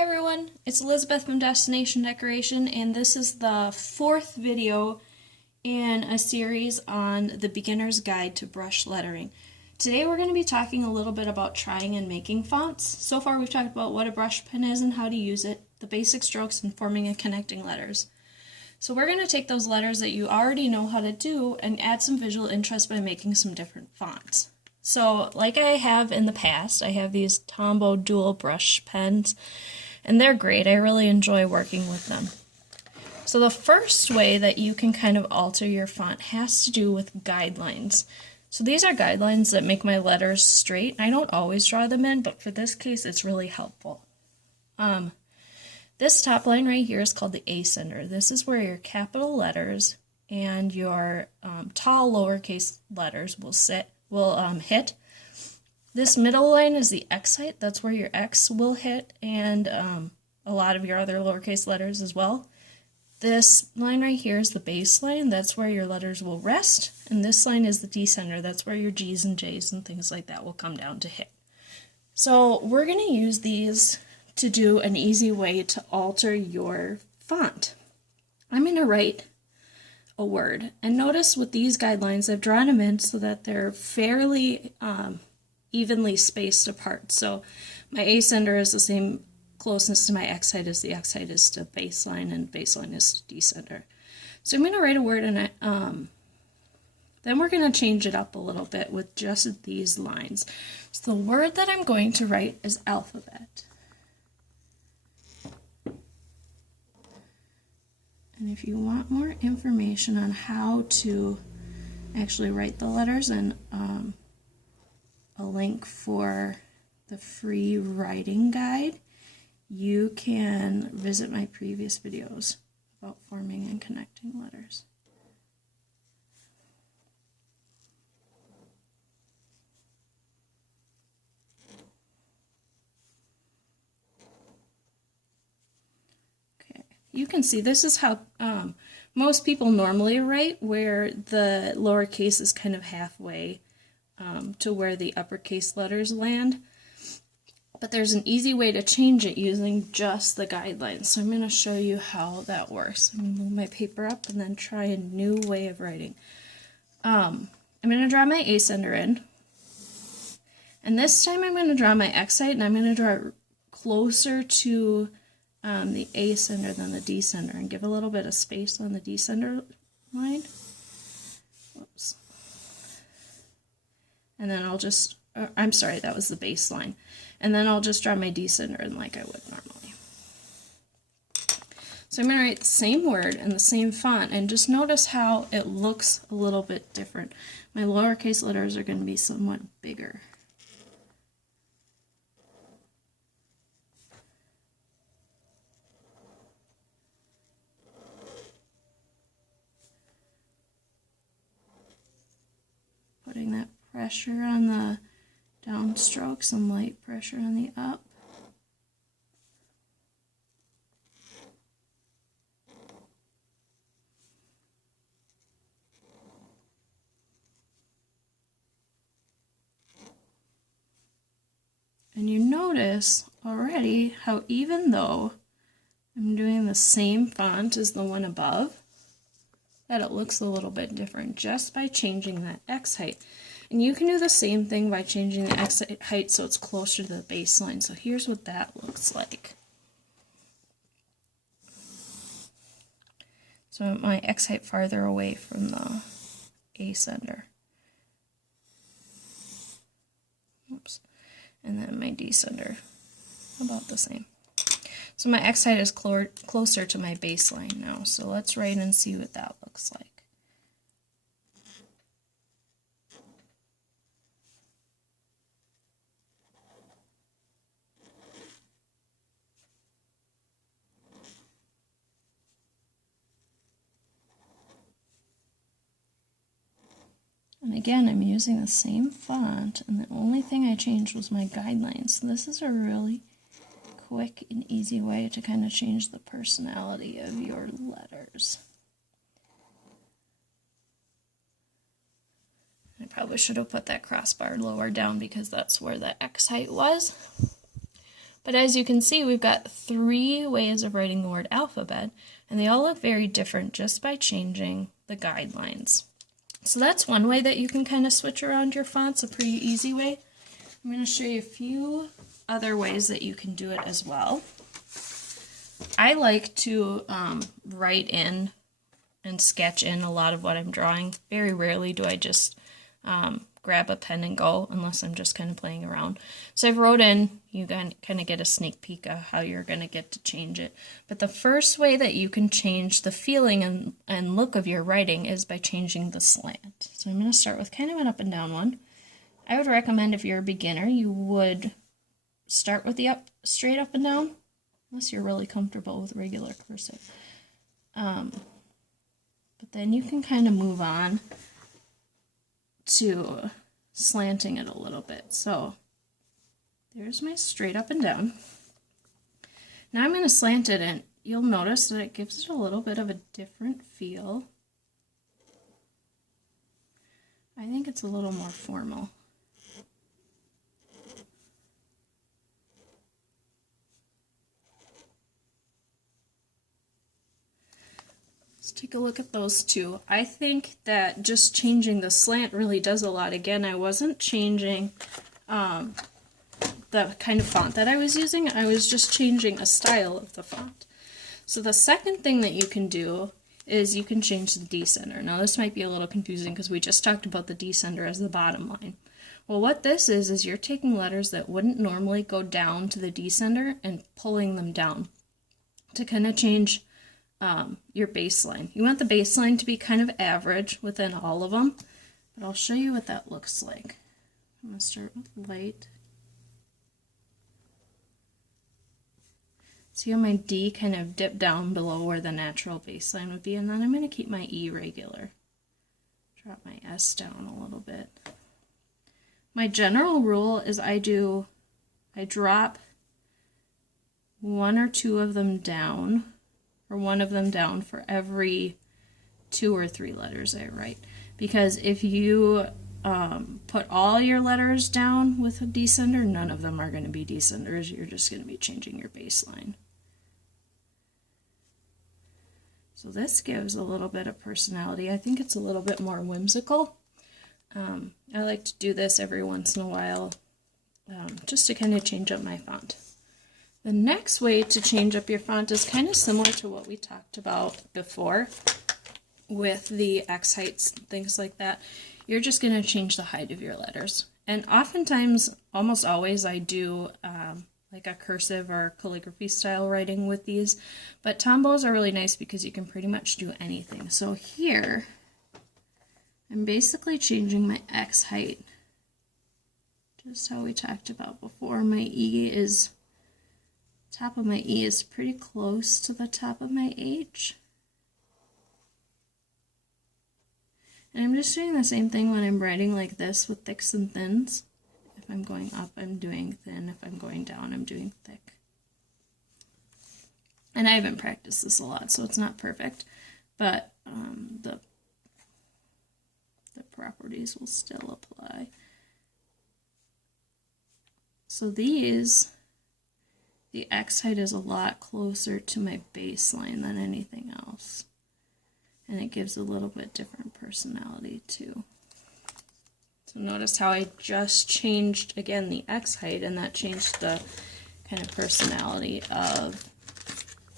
everyone, it's Elizabeth from Destination Decoration, and this is the fourth video in a series on the Beginner's Guide to Brush Lettering. Today we're going to be talking a little bit about trying and making fonts. So far we've talked about what a brush pen is and how to use it, the basic strokes, and forming and connecting letters. So we're going to take those letters that you already know how to do and add some visual interest by making some different fonts. So, like I have in the past, I have these Tombow Dual Brush Pens, and they're great. I really enjoy working with them. So the first way that you can kind of alter your font has to do with guidelines. So these are guidelines that make my letters straight. I don't always draw them in, but for this case it's really helpful. This top line right here is called the ascender. This is where your capital letters and your tall lowercase letters will hit. This middle line is the X height. That's where your X will hit, and a lot of your other lowercase letters as well. This line right here is the base line. That's where your letters will rest, and this line is the descender. That's where your G's and J's and things like that will come down to hit. So we're going to use these to do an easy way to alter your font. I'm going to write a word, and notice with these guidelines I've drawn them in so that they're fairly evenly spaced apart. So my ascender is the same closeness to my X height as the X height is to baseline, and baseline is to descender. So I'm going to write a word, and then we're going to change it up a little bit with just these lines. So the word that I'm going to write is alphabet. And if you want more information on how to actually write the letters and a link for the free writing guide, you can visit my previous videos about forming and connecting letters. You can see this is how most people normally write, where the lowercase is kind of halfway to where the uppercase letters land. But there's an easy way to change it using just the guidelines. So I'm going to show you how that works. I'm going to move my paper up and then try a new way of writing. I'm going to draw my ascender in. And this time I'm going to draw my X height, and I'm going to draw it closer to the ascender than the descender, and give a little bit of space on the descender line. Whoops. And then I'll just, I'm sorry, that was the baseline. And then I'll just draw my descender in like I would normally. So I'm going to write the same word in the same font, and just notice how it looks a little bit different. My lowercase letters are going to be somewhat bigger. Putting that pressure on the downstroke, some light pressure on the up. And you notice already how, even though I'm doing the same font as the one above, that it looks a little bit different just by changing that X height. And you can do the same thing by changing the X height so it's closer to the baseline. So here's what that looks like. So my X height farther away from the ascender. Oops. And then my descender about the same. So my X height is closer to my baseline now. So let's write and see what that looks like. And again, I'm using the same font, and the only thing I changed was my guidelines. So this is a really quick and easy way to kind of change the personality of your letters. I probably should have put that crossbar lower down because that's where the X height was. But as you can see, we've got 3 ways of writing the word alphabet, and they all look very different just by changing the guidelines. So that's one way that you can kind of switch around your fonts, a pretty easy way. I'm going to show you a few other ways that you can do it as well. I like to write in and sketch in a lot of what I'm drawing. Very rarely do I just grab a pen and go, unless I'm just kind of playing around. So I've wrote in, you kind of get a sneak peek of how you're going to get to change it. But the first way that you can change the feeling and look of your writing is by changing the slant. So I'm going to start with kind of an up and down one. I would recommend if you're a beginner, you would start with the straight up and down, unless you're really comfortable with regular cursive. But then you can kind of move on to slanting it a little bit. So there's my straight up and down. Now I'm going to slant it, and you'll notice that it gives it a little bit of a different feel. I think it's a little more formal. Let's take a look at those two. I think that just changing the slant really does a lot. Again, I wasn't changing the kind of font that I was using. I was just changing a style of the font. So the second thing that you can do is you can change the descender. Now this might be a little confusing because we just talked about the descender as the bottom line. Well, what this is you're taking letters that wouldn't normally go down to the descender and pulling them down to kind of change your baseline. You want the baseline to be kind of average within all of them, but I'll show you what that looks like. I'm going to start with light. See how my D kind of dipped down below where the natural baseline would be, and then I'm going to keep my E regular. Drop my S down a little bit. My general rule is I drop 1 or 2 of them down, or 1 of them down for every 2 or 3 letters I write. Because if you put all your letters down with a descender, none of them are going to be descenders. You're just going to be changing your baseline. So this gives a little bit of personality. I think it's a little bit more whimsical. I like to do this every once in a while just to kind of change up my font. The next way to change up your font is kind of similar to what we talked about before with the X heights, things like that. You're just going to change the height of your letters. And oftentimes, almost always, I do like a cursive or calligraphy style writing with these. But Tombows are really nice because you can pretty much do anything. So here, I'm basically changing my X height, just how we talked about before. My E is... top of my E is pretty close to the top of my H. And I'm just doing the same thing when I'm writing like this with thicks and thins. If I'm going up, I'm doing thin. If I'm going down, I'm doing thick. And I haven't practiced this a lot, so it's not perfect, but the properties will still apply. So these... the X height is a lot closer to my baseline than anything else. And it gives a little bit different personality too. So notice how I just changed, again, the X height, and that changed the kind of personality of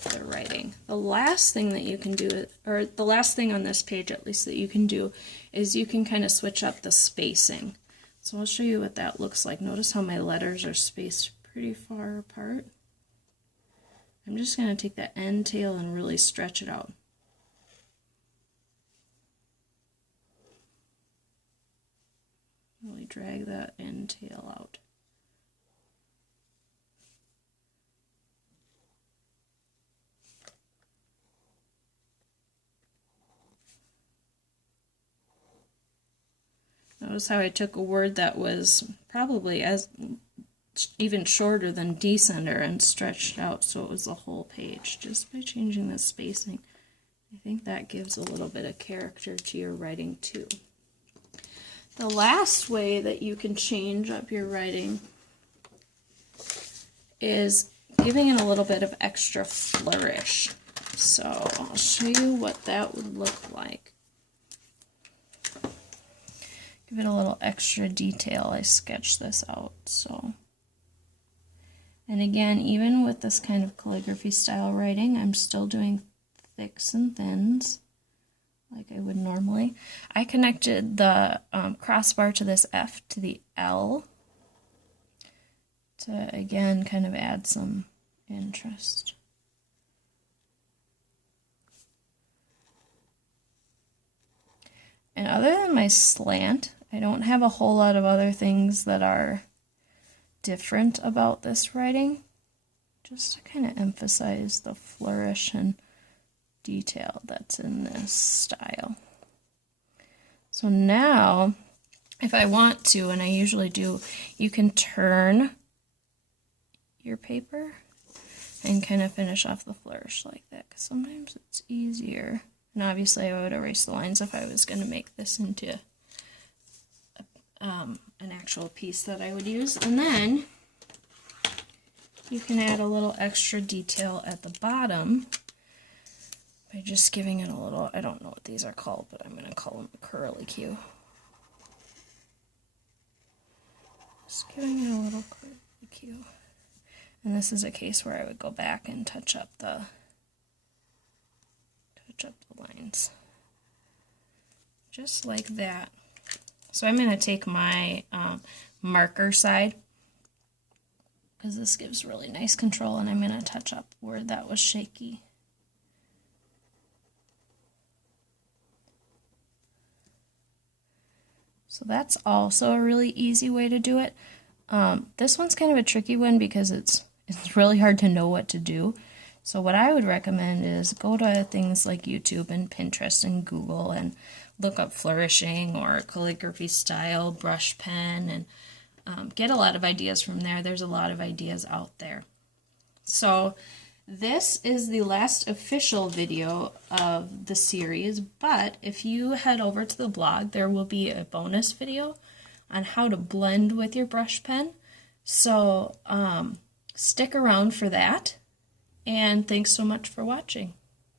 the writing. The last thing that you can do, or the last thing on this page at least that you can do, is you can kind of switch up the spacing. So I'll show you what that looks like. Notice how my letters are spaced pretty far apart. I'm just going to take that end tail and really stretch it out. Really drag that end tail out. Notice how I took a word that was probably even shorter than descender and stretched out so it was the whole page just by changing the spacing. I think that gives a little bit of character to your writing too. The last way that you can change up your writing is giving it a little bit of extra flourish. So I'll show you what that would look like. Give it a little extra detail. I sketched this out, so. And again, even with this kind of calligraphy style writing, I'm still doing thicks and thins like I would normally. I connected the crossbar to this F to the L to, again, kind of add some interest. And other than my slant, I don't have a whole lot of other things that are different about this writing, just to kind of emphasize the flourish and detail that's in this style. So now, if I want to, and I usually do, you can turn your paper and kind of finish off the flourish like that, because sometimes it's easier. And obviously I would erase the lines if I was going to make this into an actual piece that I would use. And then you can add a little extra detail at the bottom by just giving it a little, I don't know what these are called, but I'm going to call them a curly cue. Just giving it a little curly cue. And this is a case where I would go back and touch up the lines. Just like that. So I'm going to take my marker side, because this gives really nice control, and I'm going to touch up where that was shaky. So that's also a really easy way to do it. This one's kind of a tricky one because it's really hard to know what to do. So what I would recommend is go to things like YouTube and Pinterest and Google and look up flourishing or calligraphy style brush pen, and get a lot of ideas from there. There's a lot of ideas out there. So this is the last official video of the series, but if you head over to the blog, there will be a bonus video on how to blend with your brush pen. So stick around for that. And thanks so much for watching.